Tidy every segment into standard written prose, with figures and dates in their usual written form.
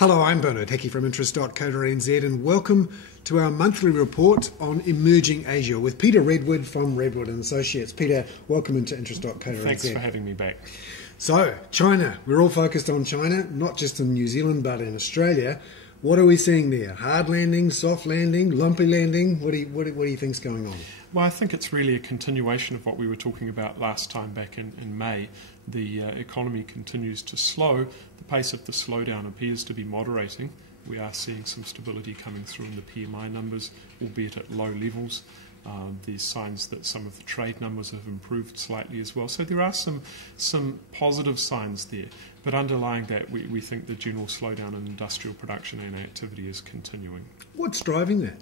Hello, I'm Bernard Hickey from interest.co.nz and welcome to our monthly report on emerging Asia with Peter Redward from Redward and Associates. Peter, welcome into interest.co.nz. Thanks for having me back. So, China. We're all focused on China, not just in New Zealand but in Australia. What are we seeing there? Hard landing, soft landing, lumpy landing? What do you think's going on? Well, I think it's really a continuation of what we were talking about last time back in May. The economy continues to slow. The pace of the slowdown appears to be moderating. We are seeing some stability coming through in the PMI numbers, albeit at low levels. There's signs that some of the trade numbers have improved slightly as well. So there are some positive signs there. But underlying that, we think the general slowdown in industrial production and activity is continuing. What's driving that?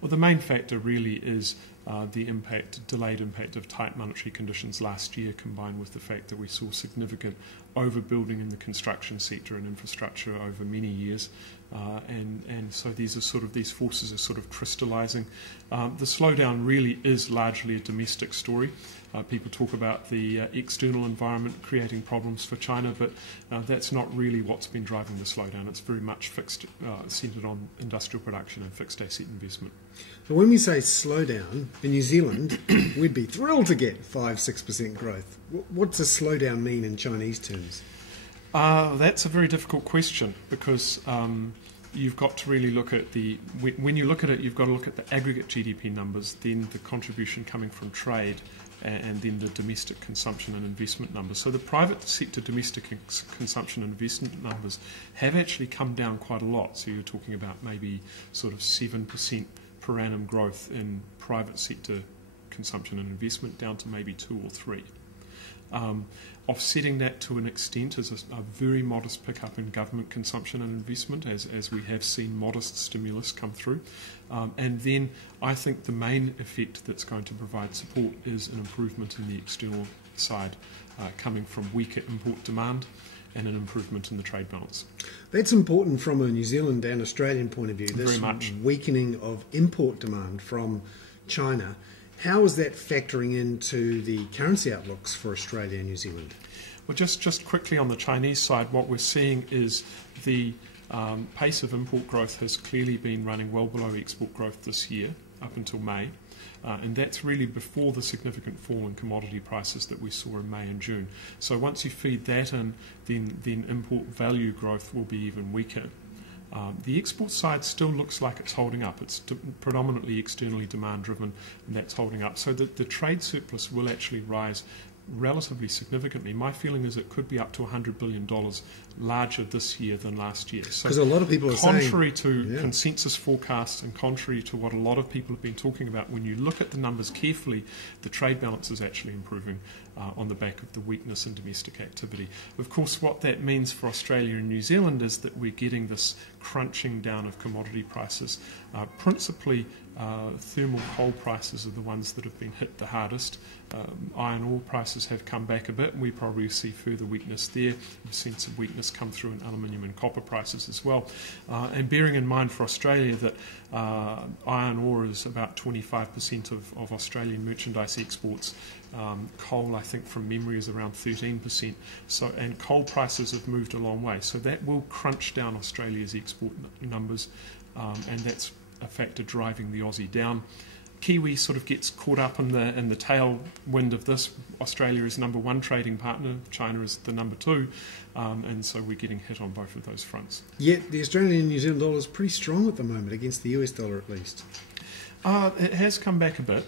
Well, the main factor really is the delayed impact of tight monetary conditions last year, combined with the fact that we saw significant overbuilding in the construction sector and infrastructure over many years, and so these forces are sort of crystallising. The slowdown really is largely a domestic story. People talk about the external environment creating problems for China, but that's not really what's been driving the slowdown. It's very much centred on industrial production and fixed asset investment. So when we say slowdown, in New Zealand, we'd be thrilled to get 5-6% growth. What does slowdown mean in Chinese terms? That's a very difficult question because you've got to really look at when you look at it, you've got to look at the aggregate GDP numbers, then the contribution coming from trade, and then the domestic consumption and investment numbers. So the private sector domestic consumption and investment numbers have actually come down quite a lot. So you're talking about maybe sort of 7% per annum growth in private sector consumption and investment, down to maybe 2 or 3. Offsetting that to an extent is a very modest pickup in government consumption and investment, as we have seen modest stimulus come through. And then I think the main effect that's going to provide support is an improvement in the external side, coming from weaker import demand and an improvement in the trade balance. That's important from a New Zealand and Australian point of view, this very much. Weakening of import demand from China. How is that factoring into the currency outlooks for Australia and New Zealand? Well, just quickly on the Chinese side, what we're seeing is the pace of import growth has clearly been running well below export growth this year, up until May. And that's really before the significant fall in commodity prices that we saw in May and June. So once you feed that in, then import value growth will be even weaker. The export side still looks like it's holding up. It's predominantly externally demand driven, and that's holding up. So the trade surplus will actually rise relatively significantly. My feeling is it could be up to $100 billion larger this year than last year. So because a lot of people are contrary to consensus forecasts and contrary to what a lot of people have been talking about, when you look at the numbers carefully, the trade balance is actually improving on the back of the weakness in domestic activity. Of course, what that means for Australia and New Zealand is that we're getting this crunching down of commodity prices. Principally, thermal coal prices are the ones that have been hit the hardest. Iron ore prices have come back a bit, and we probably see further weakness there. We've seen some weakness come through in aluminium and copper prices as well. And bearing in mind for Australia that iron ore is about 25% of Australian merchandise exports. Coal, I think from memory, is around 13%. So, and coal prices have moved a long way. So that will crunch down Australia's export numbers, and that's a factor driving the Aussie down. Kiwi sort of gets caught up in the tailwind of this. Australia is number 1 trading partner, China is the number 2, and so we're getting hit on both of those fronts. Yet the Australian and New Zealand dollar is pretty strong at the moment, against the US dollar at least. It has come back a bit.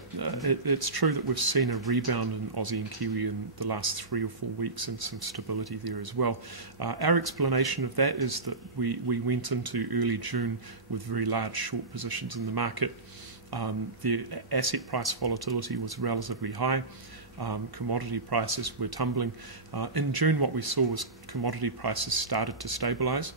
It's true that we've seen a rebound in Aussie and Kiwi in the last 3 or 4 weeks, and some stability there as well. Our explanation of that is that we went into early June with very large short positions in the market. The asset price volatility was relatively high. Commodity prices were tumbling. In June, what we saw was commodity prices started to stabilise.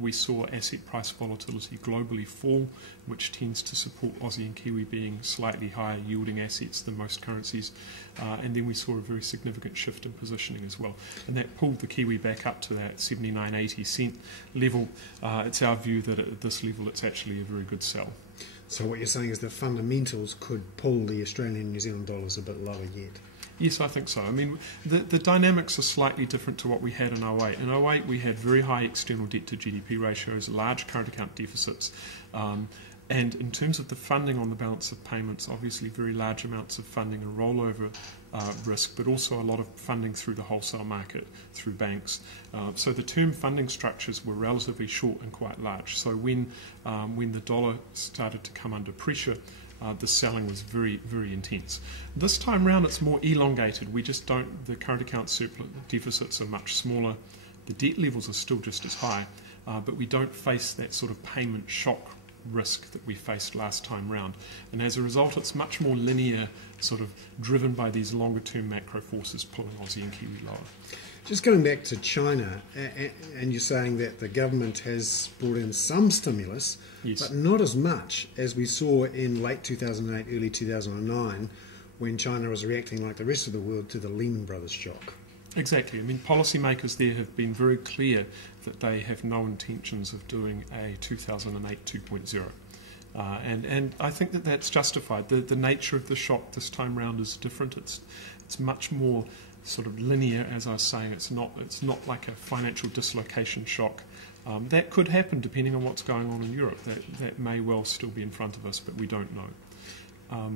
We saw asset price volatility globally fall, which tends to support Aussie and Kiwi being slightly higher yielding assets than most currencies. And then we saw a very significant shift in positioning as well. And that pulled the Kiwi back up to that 79-80 cent level. It's our view that at this level it's actually a very good sell. So what you're saying is that fundamentals could pull the Australian and New Zealand dollars a bit lower yet? Yes, I think so. I mean, the dynamics are slightly different to what we had in '08. In '08, we had very high external debt to GDP ratios, large current account deficits, and in terms of the funding on the balance of payments, obviously very large amounts of funding and rollover risk, but also a lot of funding through the wholesale market, through banks. So the term funding structures were relatively short and quite large. So when the dollar started to come under pressure, the selling was very, very intense. This time round, it's more elongated. We just don't, the current account surplus deficits are much smaller. The debt levels are still just as high, but we don't face that sort of payment shock risk that we faced last time round. And as a result, it's much more linear, sort of driven by these longer term macro forces pulling Aussie and Kiwi lower. Just going back to China, and you're saying that the government has brought in some stimulus, yes, but not as much as we saw in late 2008, early 2009, when China was reacting like the rest of the world to the Lehman Brothers shock. Exactly. I mean, policymakers there have been very clear that they have no intentions of doing a 2008 2.0. And I think that that's justified. The nature of the shock this time round is different. It's much more sort of linear, as I was saying. It's not like a financial dislocation shock. That could happen depending on what's going on in Europe. That may well still be in front of us, but we don't know.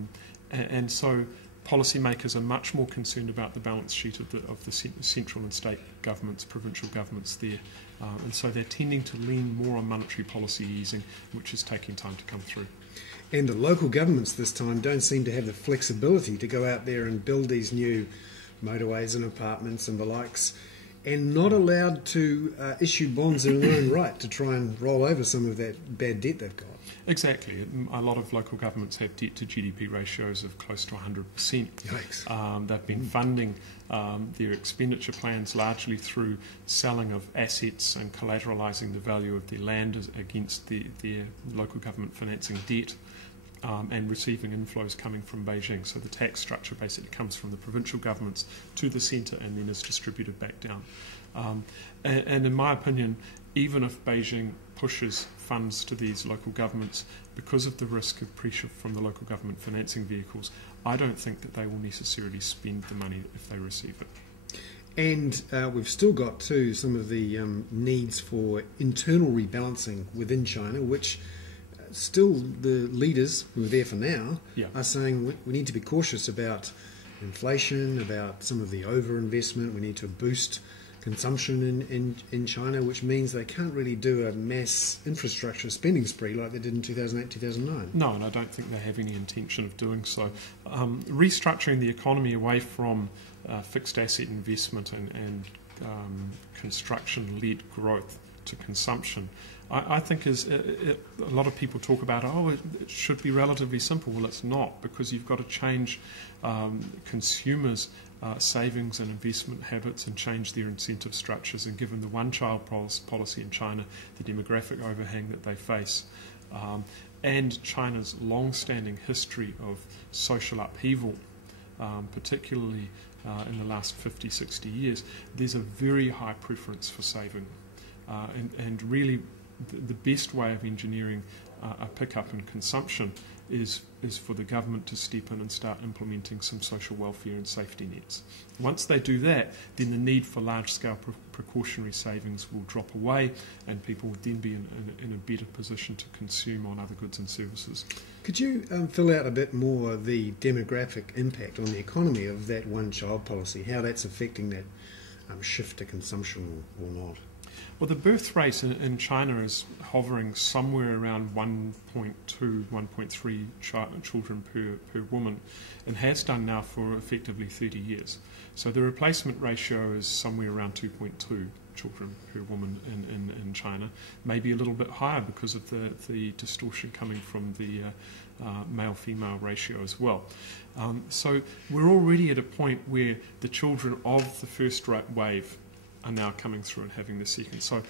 And so policymakers are much more concerned about the balance sheet of the central and state governments, provincial governments there. And so they're tending to lean more on monetary policy easing, which is taking time to come through. And the local governments this time don't seem to have the flexibility to go out there and build these new motorways and apartments and the likes, and not allowed to issue bonds in their own right to try and roll over some of that bad debt they've got. Exactly. A lot of local governments have debt to GDP ratios of close to 100%. Yikes. They've been funding their expenditure plans largely through selling of assets and collateralising the value of their land against their local government financing debt. And receiving inflows coming from Beijing. So the tax structure basically comes from the provincial governments to the centre and then is distributed back down. And in my opinion, even if Beijing pushes funds to these local governments, because of the risk of pressure from the local government financing vehicles, I don't think that they will necessarily spend the money if they receive it. And we've still got, too, some of the needs for internal rebalancing within China, which still the leaders who are there for now are saying we need to be cautious about inflation, about some of the overinvestment. We need to boost consumption in China, which means they can't really do a mass infrastructure spending spree like they did in 2008, 2009. No, and I don't think they have any intention of doing so. Restructuring the economy away from fixed asset investment and construction-led growth to consumption, I think is a lot of people talk about, it should be relatively simple. Well, it's not, because you've got to change consumers' savings and investment habits and change their incentive structures. And given the one-child policy in China, the demographic overhang that they face, and China's long-standing history of social upheaval, particularly in the last 50, 60 years, there's a very high preference for saving. And really, the best way of engineering a pickup in consumption is for the government to step in and start implementing some social welfare and safety nets. Once they do that, then the need for large-scale precautionary savings will drop away, and people will then be in a better position to consume on other goods and services. Could you fill out a bit more the demographic impact on the economy of that one-child policy, how that's affecting that shift to consumption or not? Well, the birth rate in China is hovering somewhere around 1.2, 1.3 children per woman, and has done now for effectively 30 years. So the replacement ratio is somewhere around 2.2 children per woman in China, maybe a little bit higher because of the distortion coming from the male-female ratio as well. So we're already at a point where the children of the first wave are now coming through and having the second. So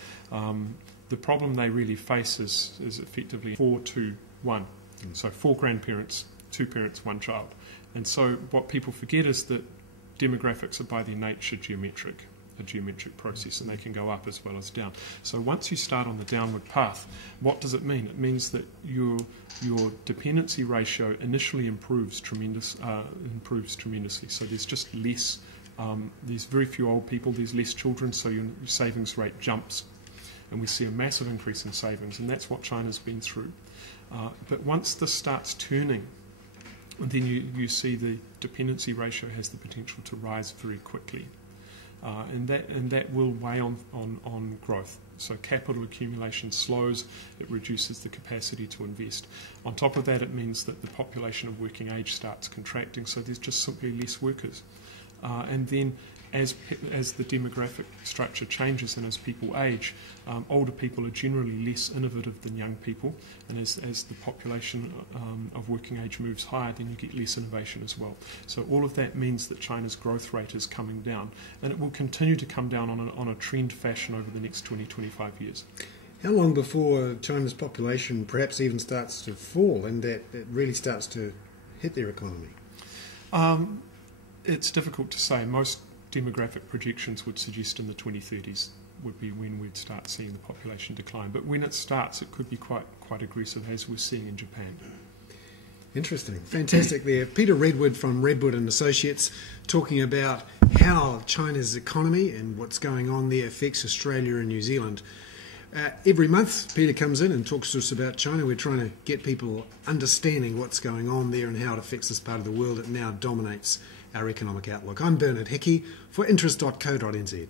the problem they really face is effectively 4 to 1. So 4 grandparents, 2 parents, 1 child. And so what people forget is that demographics are by their nature geometric. a geometric process, and they can go up as well as down. So once you start on the downward path, what does it mean? It means that your dependency ratio initially improves tremendously. So there's just less. There's very few old people. There's less children. So your savings rate jumps, and we see a massive increase in savings, and that's what China's been through. But once this starts turning, then you see the dependency ratio has the potential to rise very quickly, and that will weigh on growth. So capital accumulation slows, it reduces the capacity to invest. On top of that, it means that the population of working age starts contracting, so there's just simply less workers. And then as the demographic structure changes and as people age, older people are generally less innovative than young people, and as the population of working age moves higher, then you get less innovation as well. So all of that means that China's growth rate is coming down, and it will continue to come down on a trend fashion over the next 20-25 years. How long before China's population perhaps even starts to fall and that it really starts to hit their economy? It's difficult to say. Most demographic projections would suggest in the 2030s would be when we'd start seeing the population decline. But when it starts, it could be quite aggressive, as we're seeing in Japan. Interesting. Fantastic there. Peter Redward from Redward and Associates talking about how China's economy and what's going on there affects Australia and New Zealand. Every month, Peter comes in and talks to us about China. We're trying to get people understanding what's going on there and how it affects this part of the world. It now dominates our economic outlook. I'm Bernard Hickey for interest.co.nz.